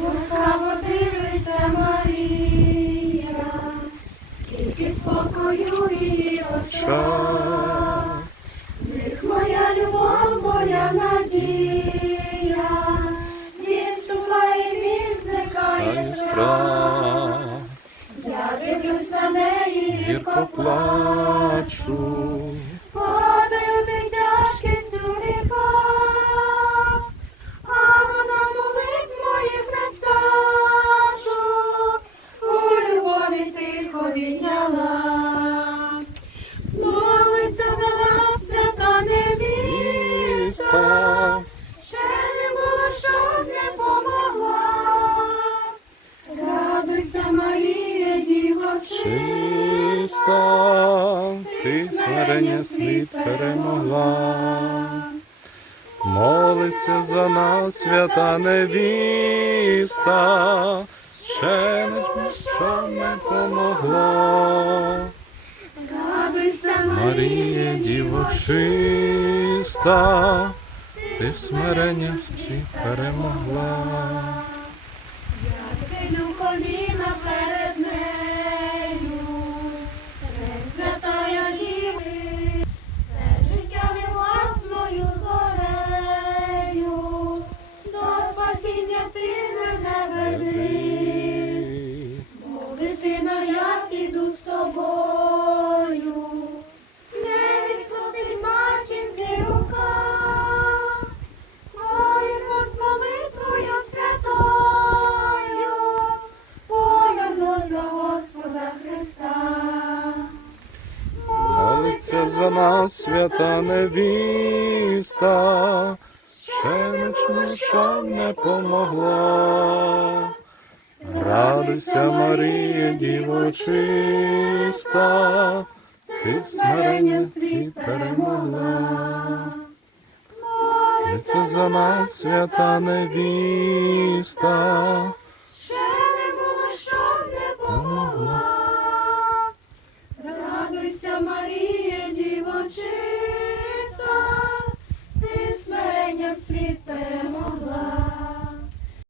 Ласкаво дивиться Марія, скільки спокою її очах, в них моя любов, моя надія, відступає, біль зникає страх, Я дивлюсь на неї, гірко плачу, ще не було, щоб не помогла. Радуйся, Марія, дівочи. чиста, ти смирення світ перемогла. Молиться за нас свята невіста, ще не що не помогла. Радуйся, Марія, Діво чиста, ти в смирення всі перемогла. Я схилю коліна перед нею, Пресвятая Діви, все життя не власною зорею, до спасіння ти мене веди, бо дитина, я піду з тобою, Молиться за нас свята невіста, ще що не помогла. Радуйся, Марія, Діво чиста, ти смирення світ перемогла. Молиться за нас свята невіста,